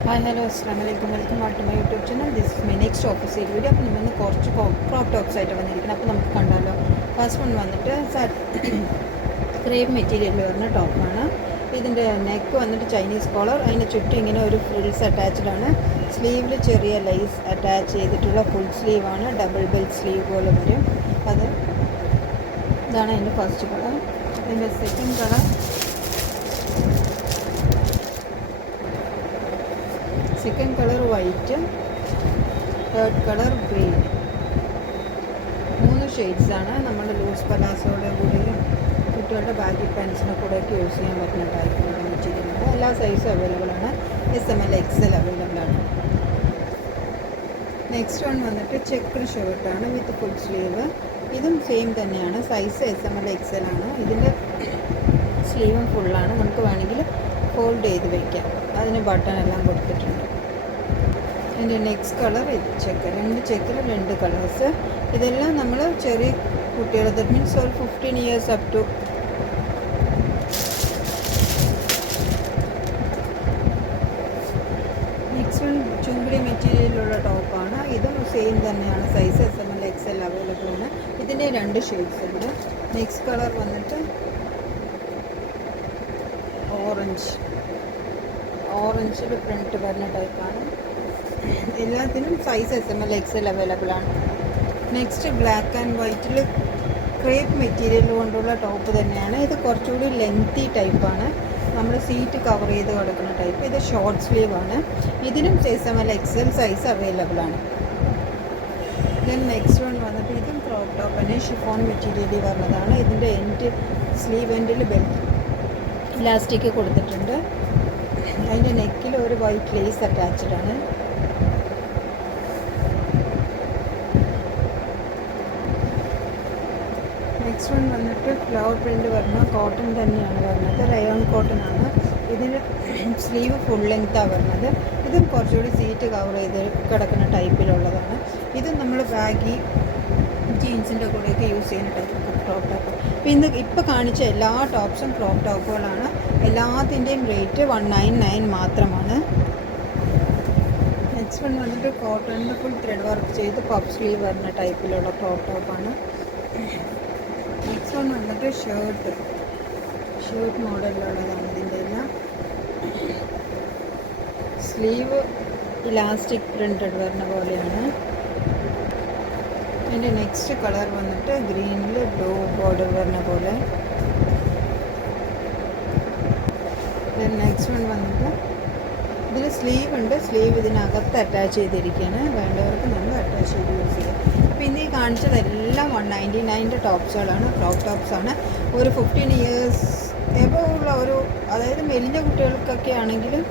Hi hello അസ്സാം വലൈക്കും welcome back to my YouTube channel. This is my next opposite video. അപ്പോൾ നമ്മൾ കുറച്ച് ക്രോപ്പ് ടോപ്സ് ആയിട്ട് വന്നിരിക്കുന്നത്. അപ്പോൾ നമുക്ക് കണ്ടാലോ. ഫസ്റ്റ് വൺ വന്നിട്ട് ക്രേപ്പ് മെറ്റീരിയൽ വരുന്ന ടോപ്പാണ്. ഇതിൻ്റെ നെക്ക് വന്നിട്ട് ചൈനീസ് കോളർ, അതിന് ചുറ്റും ഇങ്ങനെ ഒരു ഫ്രിൽസ് അറ്റാച്ച്ഡ് ആണ്. സ്ലീവിൽ ചെറിയ ലൈസ് അറ്റാച്ച് ചെയ്തിട്ടുള്ള ഫുൾ സ്ലീവാണ്. ഡബിൾ ബെൽറ്റ് സ്ലീവ് പോലെ വരും. ഇതാണ് അതിൻ്റെ ഫസ്റ്റ് കളർ. അതിൻ്റെ second colour white, third colour green. 3 ഷെയ്ഡ്സാണ്. നമ്മൾ ലൂസ് പലാസോയുടെ കൂടെയും കുട്ടികളുടെ ബാഗി പാൻസിൻ്റെ കൂടെയൊക്കെ യൂസ് ചെയ്യാൻ പറ്റുന്ന ടൈപ്പിലുള്ള മെറ്റീരിയലുണ്ട്. എല്ലാ സൈസും അവൈലബിൾ ആണ്. SML XL അവൈലബിൾ ആണ്. നെക്സ്റ്റ് വൺ വന്നിട്ട് ചെക്ക് ഷർട്ടാണ് വിത്ത് ഫുൾ സ്ലീവ്. ഇതും സെയിം തന്നെയാണ്. സൈസ് SML XL ആണ്. ഇതിൻ്റെ സ്ലീവും ഫുള്ളാണ്. നമുക്ക് വേണമെങ്കിൽ ഫോൾഡ് ചെയ്ത് വയ്ക്കാം. അതിന് ബട്ടൺ എല്ലാം കൊടുത്തിട്ടുണ്ട്. അതിൻ്റെ നെക്സ്റ്റ് കളർ ഇത് ചെക്കർ. 2 checker, 2 colours. ഇതെല്ലാം നമ്മൾ ചെറിയ കുട്ടികൾ, ദറ്റ് മീൻസ് ഒരു 15 years up to next one ചുങ്കിടി മെറ്റീരിയലുള്ള ടോപ്പാണ്. ഇതും സെയിം തന്നെയാണ്. സൈസ് SML XL അവൈലബിൾ ആണ്. ഇതിൻ്റെ 2 ഷെയ്ഡ്സ് ഉണ്ട്. നെക്സ്റ്റ് കളർ വന്നിട്ട് ഓറഞ്ചിൽ പ്രിൻറ്റ് വരുന്ന ടൈപ്പാണ്. എല്ലാത്തിനും സൈസ് SML XL അവൈലബിൾ ആണ്. നെക്സ്റ്റ് ബ്ലാക്ക് ആൻഡ് വൈറ്റിൽ ക്രേപ്പ് മെറ്റീരിയൽ കൊണ്ടുള്ള ടോപ്പ് തന്നെയാണ്. ഇത് കുറച്ചുകൂടി ലെങ്തി ടൈപ്പാണ്. നമ്മൾ സീറ്റ് കവർ ചെയ്ത് കിടക്കുന്ന ടൈപ്പ്. ഇത് ഷോർട്ട് സ്ലീവ് ആണ്. ഇതിനും SML XL സൈസ് അവൈലബിൾ ആണ്. ദെൻ നെക്സ്റ്റ് വൺ വന്നിട്ട് ഇതും ക്രോപ്പ് ടോപ്പ് തന്നെ, ഷിഫോൺ മെറ്റീരിയലിൽ വരുന്നതാണ്. ഇതിൻ്റെ സ്ലീവ് എൻഡിൽ ബെൽറ്റ് ഇലാസ്റ്റിക് കൊടുത്തിട്ടുണ്ട്. അതിൻ്റെ നെക്കിൽ ഒരു വൈറ്റ് ലേസ് അറ്റാച്ച്ഡ് ആണ്. നെക്സ്റ്റ് വൺ വന്നിട്ട് ഫ്ലവർ പ്രിൻ്റ് വരുന്ന കോട്ടൺ തന്നെയാണ് വരുന്നത്. റയോൺ കോട്ടൺ ആണ്. ഇതിന് സ്ലീവ് ഫുൾ ലെങ്ത്താണ് വരുന്നത്. ഇതും കുറച്ചുകൂടി സീറ്റ് കവർ ചെയ്ത് കിടക്കുന്ന ടൈപ്പിലുള്ളതാണ്. ഇത് നമ്മൾ ബാഗി ജീൻസിൻ്റെ കൂടെയൊക്കെ യൂസ് ചെയ്യുന്ന ടൈപ്പ് ക്രോപ്പ് ടോപ്പ്. ഇപ്പോൾ കാണിച്ച എല്ലാ ടോപ്സും ക്രോപ്പ് ടോപ്പുകളാണ്. എല്ലാത്തിൻ്റെയും റേറ്റ് 199 മാത്രമാണ്. നെക്സ്റ്റ് വൺ വന്നിട്ട് കോട്ടണിൽ ഫുൾ ത്രെഡ് വർക്ക് ചെയ്ത് പഫ് സ്ലീവ് വരുന്ന ടൈപ്പിലുള്ള ക്രോപ്പ് ടോപ്പാണ്. നെക്സ്റ്റ് വൺ വന്നിട്ട് ഷർട്ട് മോഡലിലുള്ളതാണ്. ഇതിൻ്റെ എല്ലാം സ്ലീവ് ഇലാസ്റ്റിക് പ്രിൻറ്റഡ് വരുന്ന പോലെയാണ്. അതിൻ്റെ നെക്സ്റ്റ് കളർ വന്നിട്ട് ഗ്രീനിൽ ബ്ലൂ ബോർഡർ വരുന്ന പോലെ. നെക്സ്റ്റ് വൺ വന്നിട്ട് ഇതിൽ സ്ലീവ് ഉണ്ട്. സ്ലീവ് ഇതിനകത്ത് അറ്റാച്ച് ചെയ്തിരിക്കുകയാണ്. വേണ്ടവർക്ക് നമ്മൾ അറ്റാച്ച് ചെയ്ത് യൂസ് ചെയ്യാം. പിന്നെ ഈ കാണിച്ചതെല്ലാം 199 ടോപ്സുകളാണ്, ക്രോപ്പ് ടോപ്സാണ്. ഒരു 15 ഇയേഴ്സ് എബോ ഉള്ള അതായത് മെലിഞ്ഞ കുട്ടികൾക്കൊക്കെ ആണെങ്കിലും.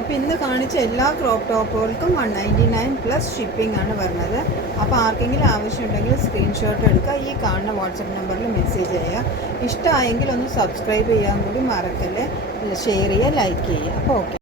അപ്പോൾ ഇന്ന് കാണിച്ച എല്ലാ ക്രോപ്പ് ടോപ്പുകൾക്കും 199 പ്ലസ് ഷിപ്പിംഗ് ആണ് വരുന്നത്. അപ്പോൾ ആർക്കെങ്കിലും ആവശ്യമുണ്ടെങ്കിൽ സ്ക്രീൻഷോട്ട് എടുക്കുക. ഈ കാണുന്ന വാട്സപ്പ് നമ്പറിൽ മെസ്സേജ് ചെയ്യുക. ഇഷ്ടമായെങ്കിൽ ഒന്ന് സബ്സ്ക്രൈബ് ചെയ്യാൻ കൂടി മറക്കല്ലേ. ഷെയർ ചെയ്യുക, ലൈക്ക് ചെയ്യുക. അപ്പോൾ ഓക്കെ.